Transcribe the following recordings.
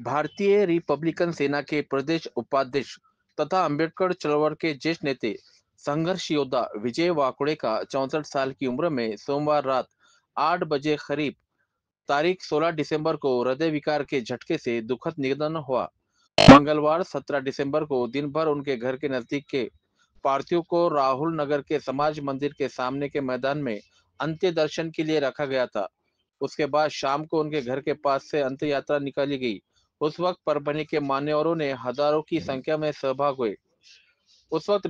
भारतीय रिपब्लिकन सेना के प्रदेश उपाध्यक्ष तथा अंबेडकर चळवळ के ज्येष्ठ नेते संघर्ष योद्धा विजय वाकोड़े का 64 साल की उम्र में सोमवार रात 8 बजे करीब तारीख 16 दिसंबर को हृदय विकार के झटके से दुखद निधन हुआ। मंगलवार 17 दिसंबर को दिन भर उनके घर के नजदीक के पार्थिव को राहुल नगर के समाज मंदिर के सामने के मैदान में अंत्य दर्शन के लिए रखा गया था। उसके बाद शाम को उनके घर के पास से अंत्य यात्रा निकाली गई। उस वक्त परभनी के मान्यवरों ने हजारों की संख्या में सहभाग हुए। उस वक्त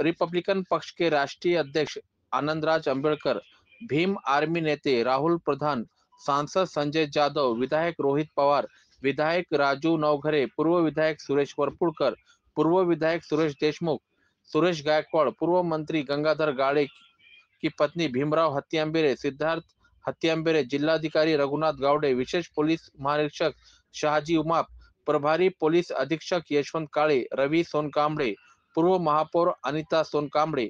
रिपब्लिकन पक्ष के राष्ट्रीय अध्यक्ष आनंदराज अंबेडकर, भीम आर्मी नेते राहुल प्रधान, सांसद संजय जाधव, विधायक रोहित पवार, विधायक राजू नवघरे, पूर्व विधायक सुरेश वरपुड़कर, पूर्व विधायक सुरेश देशमुख, सुरेश गायकवाड़, पूर्व मंत्री गंगाधर गाड़े की पत्नी भीमराव हत्यांबेरे, सिद्धार्थ हत्यांबेरे, जिलाधिकारी रघुनाथ गावड़े, विशेष पुलिस महानिरीक्षक शाहजी उमाप, प्रभारी पुलिस अधीक्षक यशवंत काळे, रवि सोनकांबळे, पूर्व महापौर अनिता सोनकांबळे,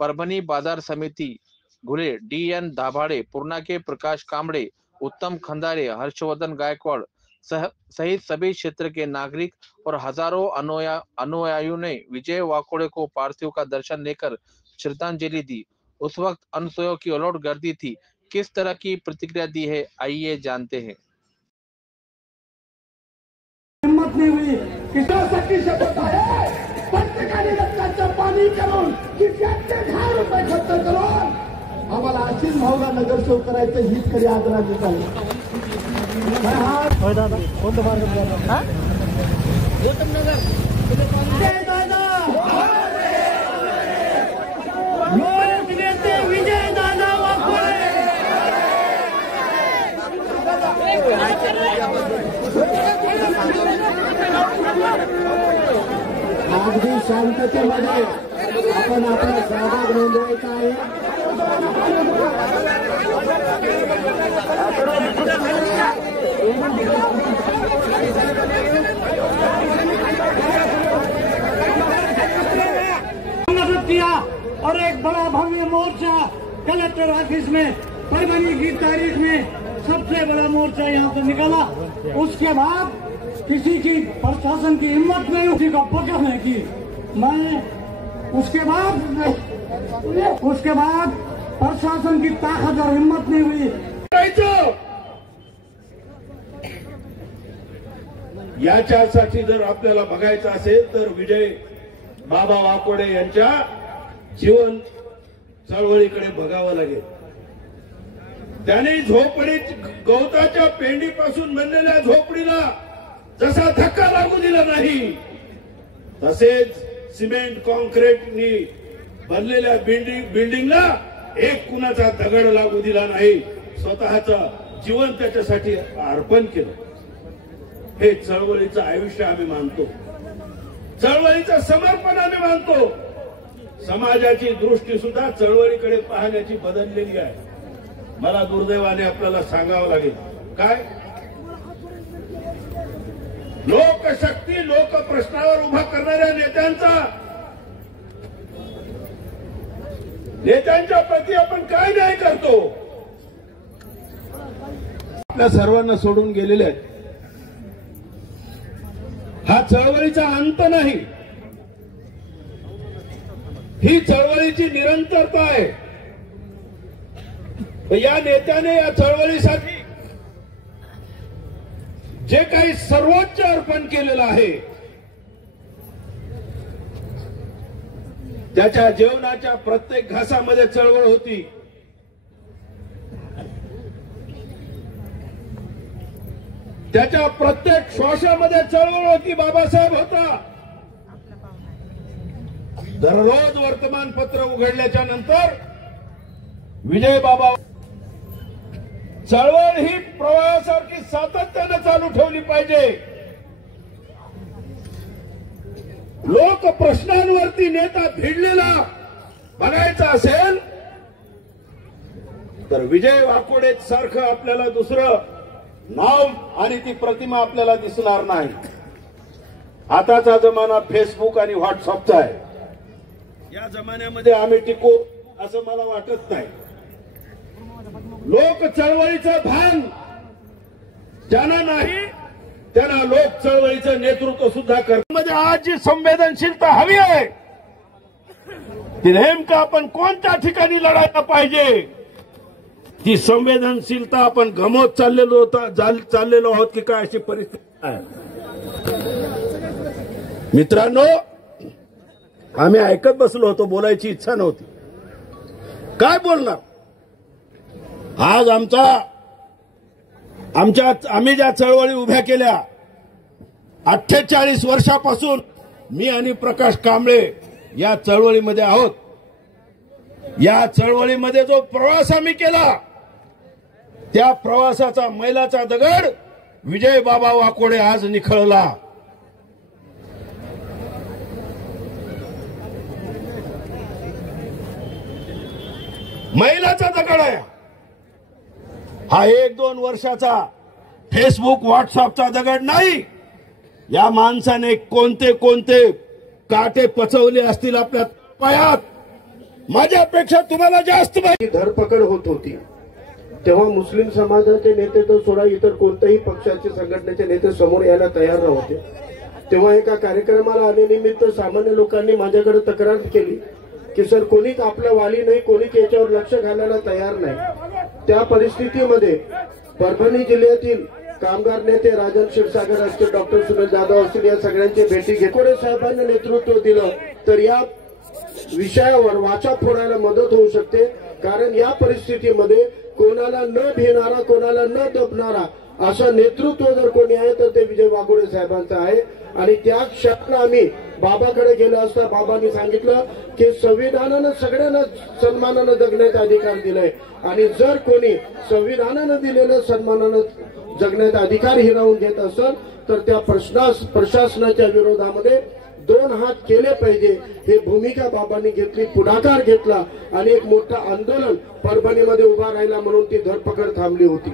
परभनी बाजार समिति घुले डी.एन. दाभाड़े, पूर्णा के प्रकाश कांबळे, उत्तम खंदारे, हर्षवर्धन गायकवाड़ सहित सभी क्षेत्र के नागरिक और हजारों अनुयायियों ने विजय वाकोड़े को पार्थिव का दर्शन लेकर श्रद्धांजलि दी। उस वक्त अनुयायियों की अलोट गर्दी थी। किस तरह की प्रतिक्रिया दी है, आइए जानते हैं। हिम्मत नहीं हुई किसानसाठी शपथ आहे प्रत्येकाने रक्ताचं पाणी करून किती 10 रुपये खर्च करून आम्हाला अशीच भावना नगरसेवक करायचं हीच खरी आग्रहाची आहे। होय दादा कोणतं मार्ग हा गौतम नगर जय दादा लोक नेते विजय दादा वाकोड़े अगदी शांततेमध्ये आपण आपला सहभाग नोंदवायचा आहे। किया और एक बड़ा भव्य मोर्चा कलेक्टर ऑफिस में परभनी की तारीख में सबसे बड़ा मोर्चा यहाँ से निकाला। उसके बाद किसी की प्रशासन की हिम्मत नहीं उसी को पकड़ने की। मैं उसके बाद प्रशासन की ताकत और हिम्मत नहीं हुई। याच्यासाठी जर आपल्याला बघायचं असेल तर विजय बाबा वाकोड़े यांच्या जीवन चळवळीकडे बघावं लागेल। त्याने झोपडीत गवताच्या पेंडीपासून बनलेल्या झोपडीला जसा धक्का लागू दिला नाही, तसेच सिमेंट कॉन्क्रीटनी बनलेल्या बिल्डिंगला एक कुणाचा दगड लागू दिला नाही। स्वतःचं जीवन त्याच्यासाठी अर्पण केलं। हे चळवळीचं आयुष्य आम्ही मानतो, चळवळीचं समर्पण आम्ही मानतो। समाजाची दृष्टी सुद्धा चळवळीकडे पाहण्याची बदललेली आहे। मला दुर्दैवाने आपल्याला सांगावं लागेल काय, लोकशक्ती लोकप्रश्नावर उभा करणाऱ्या नेत्यांच्या प्रती आपण काय न्याय करतो। आपल्या सर्वांना सोडून गेलेले आहेत। हा चळवळीचा अंत नाही, ही चळवळीची निरंतरता आहे। या नेत्याने या चळवळीसाठी जे काही सर्वोच्च अर्पण केलेलं आहे, त्याच्या जीवनाच्या प्रत्येक घासामध्ये चळवळ होती। त्याच्या प्रत्येक श्वासामध्ये चळवळ होती। बाबासाहेब होता। दररोज वर्तमानपत्र उघडल्याच्या नंतर विजय बाबा चळवळ ही प्रवाहासारखी सातत्याने चालू ठेवली पाहिजे। लोक प्रश्नांवरती नेता भिडलेला बघायचा असेल तर विजय वाकोड़े सारखं आपल्याला दुसरं नाव आणि ती प्रतिमा आपल्याला दिसणार नाही। आताचा जमाना फेसबुक आणि व्हॉट्सअपचा आहे। या जमान्यामध्ये आम्ही टिकू असं मला वाटत नाही। लोक चळवळीचं भान ज्यांना नाही त्यांना लोक चळवळीचं नेतृत्व सुद्धा करण्यामध्ये आज जी संवेदनशीलता हवी आहे ती नेमकं आपण कोणत्या ठिकाणी लढायला पाहिजे, ती संवेदनशीलता आपण गमवत चाललेलो आहोत की काय अशी परिस्थिती आहे. मित्रांनो, आम्ही ऐकत बसलो होतो, बोलायची इच्छा नव्हती. काय बोलणार? आज आम्ही ज्या चळवळी उभ्या केल्या 48 वर्षापासून मी आणि प्रकाश कांबळे या चळवळीमध्ये आहोत. या चळवळीमध्ये जो प्रवास आम्ही केला त्या प्रवासाचा मैलाचा दगड विजय बाबा वाकोडे आज निखळला. मैलाचा दगड आहे हा. 1-2 वर्षाचा फेसबुक व्हॉट्सअपचा दगड नाही. या माणसाने कोणते कोणते काटे पचवले असतील आपल्या पायात, माझ्यापेक्षा तुम्हाला जास्त धरपकड होत होती. तेव्हा मुस्लिम समाजाचे नेते तर सोडा, इतर कोणत्याही पक्षाचे संघटनेचे नेते समोर यायला तयार नव्हते. तेव्हा एका कार्यक्रमाला आल्यानिमित्त सामान्य लोकांनी माझ्याकडे तक्रार केली की सर, कोणीच आपलं वाली नाही, कोणीच याच्यावर लक्ष घालायला तयार नाही. त्या परिस्थितीमध्ये परभणी जिल्ह्यातील कामगार नेते राजन क्षीरसागर असतील, डॉक्टर सुनील जाधव असतील, या सगळ्यांची भेटी घेत वाकोडे साहेबांनी नेतृत्व दिलं तर या विषयावर वाचा फोडायला मदत होऊ शकते. कारण या परिस्थितीमध्ये कोणाला न भिणारा, कोणाला न दबणारा असं नेतृत्व जर कोणी आहे तर ते विजय वाकोडे साहेबांचं आहे. आणि त्या क्षणाला आम्ही बाबाकडे गेलो असता बाबांनी सांगितलं की संविधानानं सगळ्यांना सन्मानानं जगण्याचा अधिकार दिलाय आणि जर कोणी संविधानानं दिलेलं सन्मानानं जगण्याचा अधिकार हिरावून घेत असेल तर त्या प्रशासनाच्या विरोधामध्ये 2 हात केले पाहिजे. हे भूमिका बाबांनी घेतली, पुढाकार घेतला आणि एक मोठं आंदोलन परभणीमध्ये उभा राहिला म्हणून ती धरपकड थांबली होती.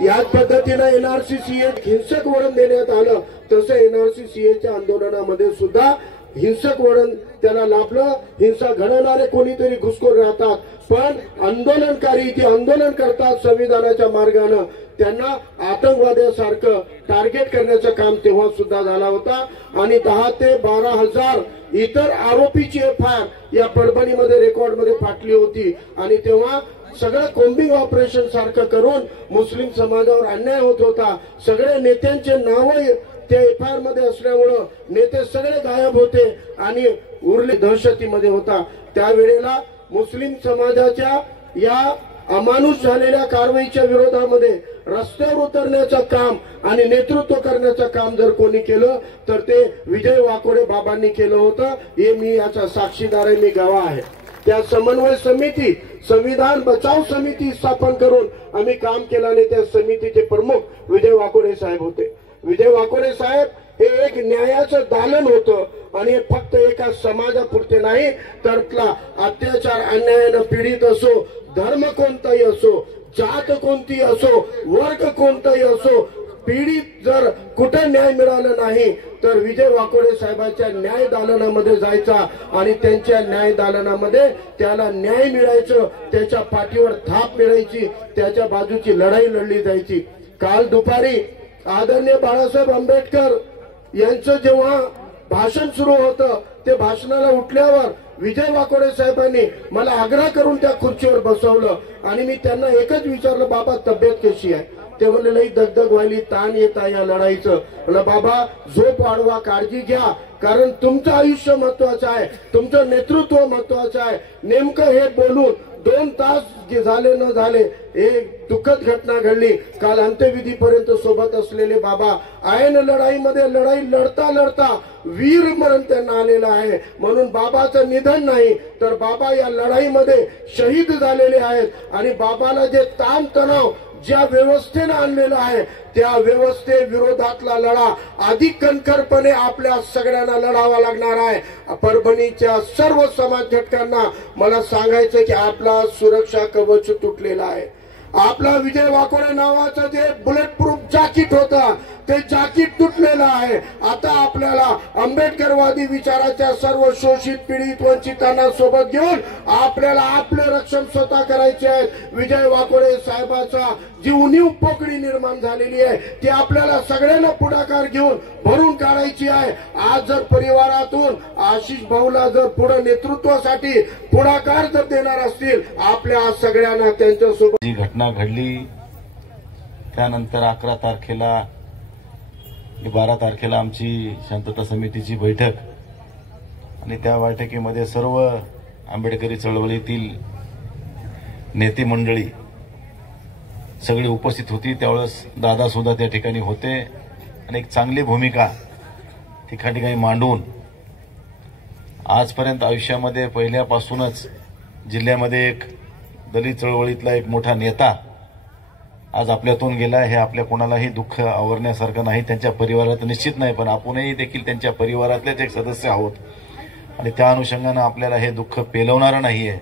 याच पद्धतीनं NRC-CA हिंसक वळण देण्यात आलं, तसं NRC-CAच्या आंदोलनामध्ये सुद्धा हिंसक वळण त्याला लाभलं. हिंसा घडवणारे कोणीतरी घुसखोर राहतात, पण आंदोलनकारी ते आंदोलन करतात संविधानाच्या मार्गानं. त्यांना आतंकवाद्यासारखं टार्गेट करण्याचं काम तेव्हा सुद्धा झाला होता. आणि 10 ते 12 हजार इतर आरोपीची FIR या परभणीमध्ये रेकॉर्डमध्ये फाटली होती. आणि तेव्हा सगळं कोम्बिंग ऑपरेशन सारखं करून मुस्लिम समाजावर अन्याय होत होता. सगळे नेत्यांचे नाव त्या FIR मध्ये असल्यामुळं नेते सगळे गायब होते आणि उरले दहशतीमध्ये होता. त्यावेळेला मुस्लिम समाजाच्या या अमानुष झालेल्या कारवाईच्या विरोधामध्ये रस्त्यावर उतरण्याचं काम आणि नेतृत्व करण्याचं काम जर कोणी केलं तर ते विजय वाकोडे बाबांनी केलं होतं. हे मी याचा साक्षीदार आहे, मी गवाह आहे. त्या समन्वय समिती, संविधान बचाव समिती स्थापन करून आम्ही काम केलं आणि त्या समितीचे प्रमुख विजय वाकोडे साहेब होते. विजय वाकोडे साहेब हे एक न्यायाचं दालन होतं आणि हे फक्त एका समाजापुरते नाही तर अत्याचार अन्यायानं पीडित असो, धर्म कोणताही असो, जात कोणती असो, वर्ग कोणताही असो, पीडित जर कुठे न्याय मिळाला नाही तर विजय वाकोडे साहेबांच्या न्याय दालनामध्ये जायचा आणि त्यांच्या न्याय दालनामध्ये त्याला न्याय मिळायचं, त्याच्या पाठीवर थाप मिळायची, त्याच्या बाजूची लढाई लढली जायची. काल दुपारी आदरणीय बाळासाहेब आंबेडकर यांचं जेव्हा भाषण सुरू होतं ते भाषणाला उठल्यावर विजय वाकोडे साहेबांनी मला आग्रह करून त्या खुर्चीवर बसवलं आणि मी त्यांना एकच विचारलं, बाबा तब्येत कशी आहे? ते म्हणले लई दगदग व्हायली, ताण येत आहे या लढाईचं. म्हणलं बाबा झोप वाढवा, काळजी घ्या, कारण तुमचं आयुष्य महत्वाचं आहे, तुमचं नेतृत्व महत्वाचं आहे. नेमकं हे बोलून 2 तास जे झाले न झाले एक दुःखद घटना घडली. काल अंत्यविधीपर्यंत सोबत असलेले बाबा ऐन लढाईमध्ये लढाई लढता लढता वीर मरण त्यांना आलेलं आहे. म्हणून बाबाचं निधन नाही तर बाबा या लढाईमध्ये शहीद झालेले आहेत आणि बाबाला जे ताणतणाव ज्या व्यवस्थेनं आणलेलं आहे त्या व्यवस्थे विरोधातला लढा अधिक कणखरपणे आपल्या सगळ्यांना लढावा लागणार आहे. परभणीच्या सर्व समाज घटकांना मला सांगायचं की आपला सुरक्षा कवच तुटलेला आहे. आपला विजय वाकोडे नावाचं जे बुलेट प्रूफ जॅकेट होता ते जाकीट तुटलेलं आहे. आता आपल्याला आंबेडकरवादी विचाराच्या सर्व शोषित पीडित वंचितांना सोबत घेऊन आपल्याला आपले रक्षण स्वतः करायचे आहे. विजय वाकोडे साहेबाचा जी उणीव पोकळी निर्माण झालेली आहे ती आपल्याला सगळ्यांना पुढाकार घेऊन भरून काढायची आहे. आज जर परिवारातून आशिष भाऊला जर पुढे नेतृत्वासाठी पुढाकार जर देणार असतील आपल्या सगळ्यांना त्यांच्यासोबत. जी घटना घडली त्यानंतर 11 तारखेला 12 तारखेला आमची शांतता समितीची बैठक आणि त्या बैठकीमध्ये सर्व आंबेडकरी चळवळीतील नेते मंडळी सगळी उपस्थित होती. त्यावेळेस दादा सुद्धा त्या ठिकाणी होते आणि एक चांगली भूमिका ठिकाणी मांडून आजपर्यंत आयुष्यामध्ये पहिल्यापासूनच जिल्ह्यामध्ये एक दलित चळवळीतला एक मोठा नेता आज आपल्यातून गेला. हे आपल्या कोणालाही दुःख आवरण्यासारखं नाही. त्यांच्या परिवारात निश्चित नाही, पण आपणही देखील त्यांच्या परिवारातलेच एक सदस्य आहोत आणि त्या अनुषंगानं आपल्याला हे दुःख पेलवणारं नाहीये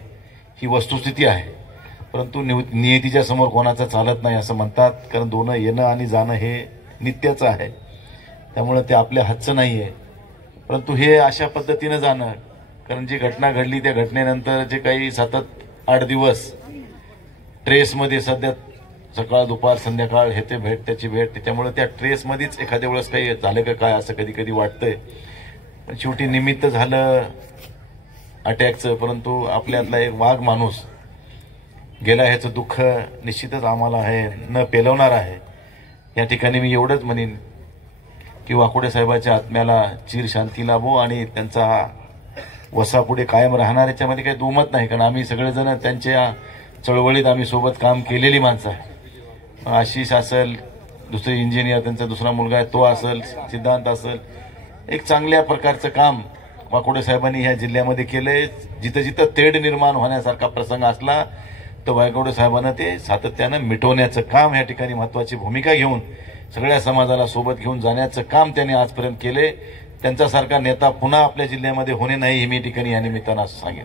ही वस्तुस्थिती आहे. परंतु नियतीच्या समोर कोणाचं चालत नाही असं म्हणतात, कारण दोनं येणं आणि जाणं हे नित्याचं आहे. त्यामुळे ते आपल्या हातचं नाहीये. परंतु हे अशा पद्धतीनं जाणं, कारण जी घटना घडली त्या घटनेनंतर जे काही 7-8 दिवस ट्रेसमध्ये सध्या सकाळ दुपार संध्याकाळ हे ते भेट त्याची भेट, त्याच्यामुळे त्या ट्रेसमध्येच एखाद्या वेळेस काही झालं का काय असं कधी कधी वाटतंय. पण शेवटी निमित्त झालं अटॅकचं, परंतु आपल्यातला एक वाघ माणूस गेला ह्याचं दुःख निश्चितच आम्हाला हे न पेलवणार आहे. या ठिकाणी मी एवढंच म्हणेन की वाकोडे साहेबाच्या आत्म्याला चिर शांती लाभो आणि त्यांचा वसा पुढे कायम राहणार याच्यामध्ये काही दुमत नाही, कारण आम्ही सगळेजण त्यांच्या चळवळीत आम्ही सोबत काम केलेली माणसं आहे. आशिष असेल, दुसरे इंजिनियर त्यांचा दुसरा मुलगा आहे तो असेल, सिद्धांत असेल, एक चांगल्या प्रकारचं काम वाकोडे साहेबांनी ह्या जिल्ह्यामध्ये केलंय. जिथं जिथं तेढ निर्माण होण्यासारखा प्रसंग असला तर वाकोडे साहेबांना ते सातत्यानं मिटवण्याचं काम या ठिकाणी महत्वाची भूमिका घेऊन सगळ्या समाजाला सोबत घेऊन जाण्याचं काम त्यांनी आजपर्यंत केले. त्यांच्यासारखा नेता पुन्हा आपल्या जिल्ह्यामध्ये होणे नाही हे मी ठिकाणी या निमित्तानं असं सांगेन.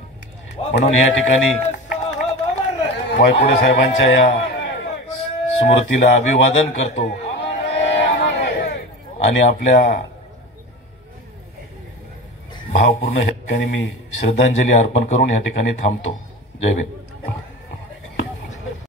म्हणून या ठिकाणी वाकोडे साहेबांच्या या स्मृतीला अभिवादन करतो आणि आपल्या भावपूर्ण या ठिकाणी मी श्रद्धांजली अर्पण करून या ठिकाणी थांबतो. जय भीम.